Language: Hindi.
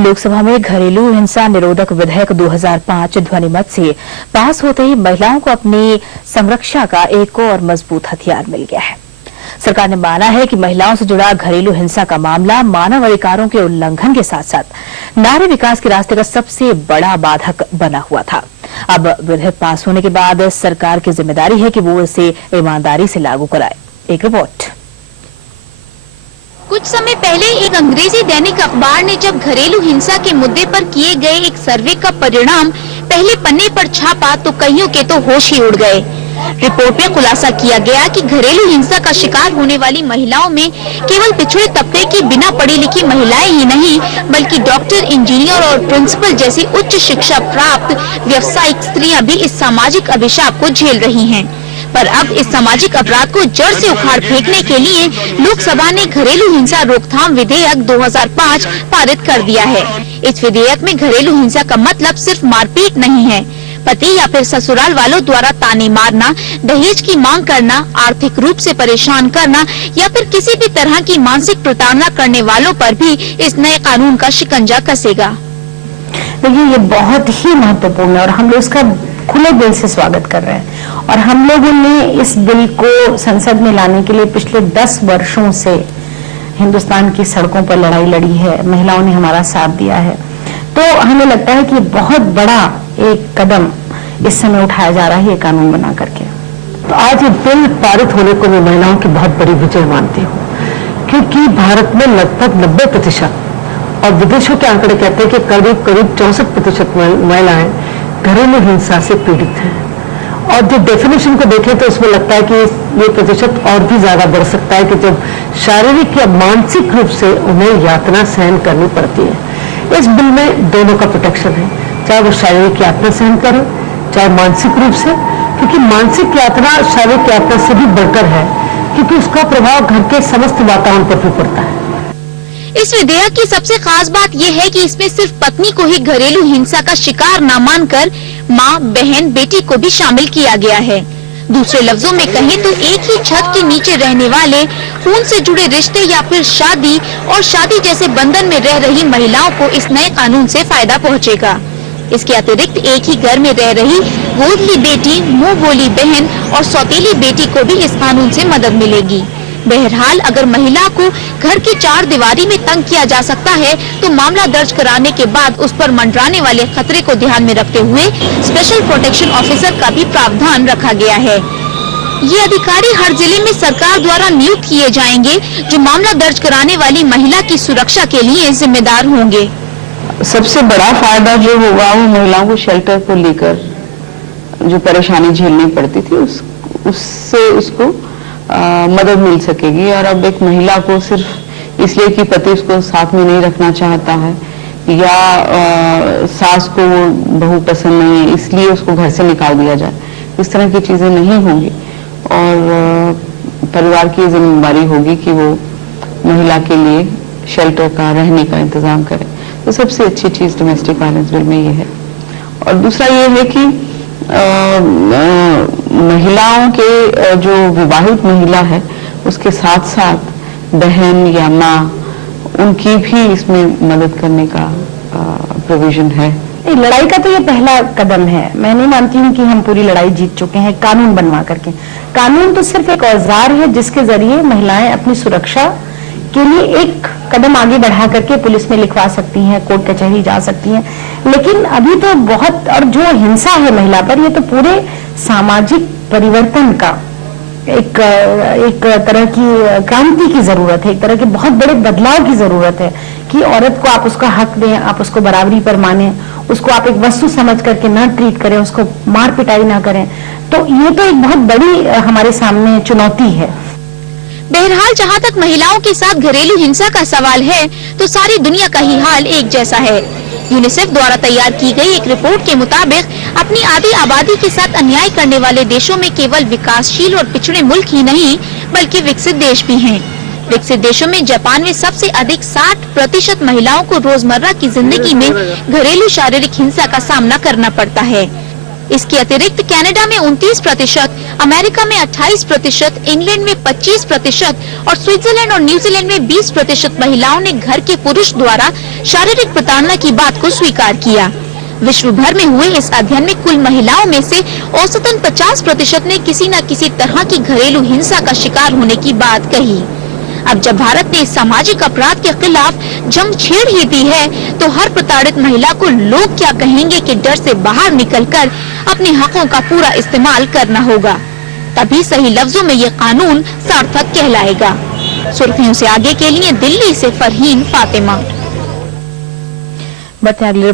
लोकसभा में घरेलू हिंसा निरोधक विधेयक 2005 ध्वनिमत से पास होते ही महिलाओं को अपनी संरक्षा का एक और मजबूत हथियार मिल गया है। सरकार ने माना है कि महिलाओं से जुड़ा घरेलू हिंसा का मामला मानव अधिकारों के उल्लंघन के साथ साथ नारी विकास के रास्ते का सबसे बड़ा बाधक बना हुआ था। अब विधेयक पास होने के बाद सरकार की जिम्मेदारी है कि वो इसे ईमानदारी से लागू कराए। एक रिपोर्ट। कुछ समय पहले एक अंग्रेजी दैनिक अखबार ने जब घरेलू हिंसा के मुद्दे पर किए गए एक सर्वे का परिणाम पहले पन्ने पर छापा तो कईयों के तो होश ही उड़ गए। रिपोर्ट में खुलासा किया गया कि घरेलू हिंसा का शिकार होने वाली महिलाओं में केवल पिछड़े तबके की बिना पढ़ी लिखी महिलाएं ही नहीं बल्कि डॉक्टर, इंजीनियर और प्रिंसिपल जैसी उच्च शिक्षा प्राप्त व्यावसायिक स्त्रियां भी इस सामाजिक अभिशाप को झेल रही हैं। पर अब इस सामाजिक अपराध को जड़ से उखाड़ फेंकने के लिए लोकसभा ने घरेलू हिंसा रोकथाम विधेयक 2005 पारित कर दिया है। इस विधेयक में घरेलू हिंसा का मतलब सिर्फ मारपीट नहीं है। पति या फिर ससुराल वालों द्वारा ताने मारना, दहेज की मांग करना, आर्थिक रूप से परेशान करना या फिर किसी भी तरह की मानसिक प्रताड़ना करने वालों पर भी इस नए कानून का शिकंजा कसेगा। देखिए, ये बहुत ही महत्वपूर्ण है और हम लोग इसका खुले दिल से स्वागत कर रहे हैं। और हम लोगों ने इस बिल को संसद में लाने के लिए पिछले 10 वर्षों से हिंदुस्तान की सड़कों पर लड़ाई लड़ी है। महिलाओं ने हमारा साथ दिया है। तो हमें लगता है कि बहुत बड़ा एक कदम इस समय उठाया जा रहा है ये कानून बना करके। तो आज ये बिल पारित होने को मैं महिलाओं की बहुत बड़ी विजय मानती हूँ, क्योंकि भारत में लगभग 90% और विदेशों के आंकड़े कहते हैं कि करीब 64% महिलाएं घरेलू हिंसा से पीड़ित हैं। और जो डेफिनेशन को देखें तो उसमें लगता है कि ये प्रतिशत और भी ज्यादा बढ़ सकता है कि जब शारीरिक या मानसिक रूप से उन्हें यातना सहन करनी पड़ती है। इस बिल में दोनों का प्रोटेक्शन है, चाहे वो शारीरिक यातना सहन करे चाहे मानसिक रूप से, क्योंकि मानसिक यातना शारीरिक यातना से भी बढ़कर है, क्योंकि उसका प्रभाव घर के समस्त वातावरण पर भी पड़ता है। इस विधेयक की सबसे खास बात यह है कि इसमें सिर्फ पत्नी को ही घरेलू हिंसा का शिकार न मानकर माँ, बहन, बेटी को भी शामिल किया गया है। दूसरे लफ्जों में कहें तो एक ही छत के नीचे रहने वाले खून से जुड़े रिश्ते या फिर शादी और शादी जैसे बंधन में रह रही महिलाओं को इस नए कानून से फायदा पहुंचेगा। इसके अतिरिक्त एक ही घर में रह रही गोदली बेटी, मुंह बोली बहन और सौतेली बेटी को भी इस कानून से मदद मिलेगी। बहरहाल अगर महिला को घर की 4 दीवारी में तंग किया जा सकता है तो मामला दर्ज कराने के बाद उस पर मंडराने वाले खतरे को ध्यान में रखते हुए स्पेशल प्रोटेक्शन ऑफिसर का भी प्रावधान रखा गया है। ये अधिकारी हर जिले में सरकार द्वारा नियुक्त किए जाएंगे जो मामला दर्ज कराने वाली महिला की सुरक्षा के लिए जिम्मेदार होंगे। सबसे बड़ा फायदा जो होगा वो महिलाओं को शेल्टर को लेकर जो परेशानी झेलनी पड़ती थी उससे उसको मदद मिल सकेगी। और अब एक महिला को सिर्फ इसलिए कि पति उसको साथ में नहीं रखना चाहता है या सास को बहू पसंद नहीं है इसलिए उसको घर से निकाल दिया जाए, इस तरह की चीजें नहीं होंगी। और परिवार की जिम्मेदारी होगी कि वो महिला के लिए शेल्टर का, रहने का इंतजाम करे। तो सबसे अच्छी चीज डोमेस्टिक वायलेंस बिल में ये है। और दूसरा ये है कि महिलाओं के जो विवाहित महिला है उसके साथ साथ बहन या माँ, उनकी भी इसमें मदद करने का प्रोविजन है। लड़ाई का तो ये पहला कदम है। मैं नहीं मानती हूँ कि हम पूरी लड़ाई जीत चुके हैं कानून बनवा करके। कानून तो सिर्फ एक औजार है जिसके जरिए महिलाएं अपनी सुरक्षा के लिए एक कदम आगे बढ़ा करके पुलिस में लिखवा सकती हैं, कोर्ट कचहरी जा सकती हैं। लेकिन अभी तो बहुत, और जो हिंसा है महिला पर, ये तो पूरे सामाजिक परिवर्तन का एक तरह की क्रांति की जरूरत है, एक तरह के बहुत बड़े बदलाव की जरूरत है कि औरत को आप उसका हक दें, आप उसको बराबरी पर माने, उसको आप एक वस्तु समझ करके ना ट्रीट करें, उसको मार पिटाई ना करें। तो ये तो एक बहुत बड़ी हमारे सामने चुनौती है। बहरहाल जहां तक महिलाओं के साथ घरेलू हिंसा का सवाल है तो सारी दुनिया का ही हाल एक जैसा है। यूनिसेफ द्वारा तैयार की गई एक रिपोर्ट के मुताबिक अपनी आधी आबादी के साथ अन्याय करने वाले देशों में केवल विकासशील और पिछड़े मुल्क ही नहीं बल्कि विकसित देश भी हैं। विकसित देशों में जापान में सबसे अधिक 60% महिलाओं को रोजमर्रा की जिंदगी में घरेलू शारीरिक हिंसा का सामना करना पड़ता है। इसके अतिरिक्त कनाडा में 29%, अमेरिका में 28%, इंग्लैंड में 25% और स्विट्जरलैंड और न्यूजीलैंड में 20% महिलाओं ने घर के पुरुष द्वारा शारीरिक प्रताड़ना की बात को स्वीकार किया। विश्व भर में हुए इस अध्ययन में कुल महिलाओं में से औसतन 50% ने किसी न किसी तरह की घरेलू हिंसा का शिकार होने की बात कही। अब जब भारत ने इस सामाजिक अपराध के खिलाफ जंग छेड़ ही दी है, तो हर प्रताड़ित महिला को लोग क्या कहेंगे के डर से बाहर निकलकर अपने हकों का पूरा इस्तेमाल करना होगा। तभी सही लफ्जों में ये कानून सार्थक कहलाएगा। सुर्खियों से आगे के लिए दिल्ली से फरहीन फातिमा। बढ़ते हैं अगले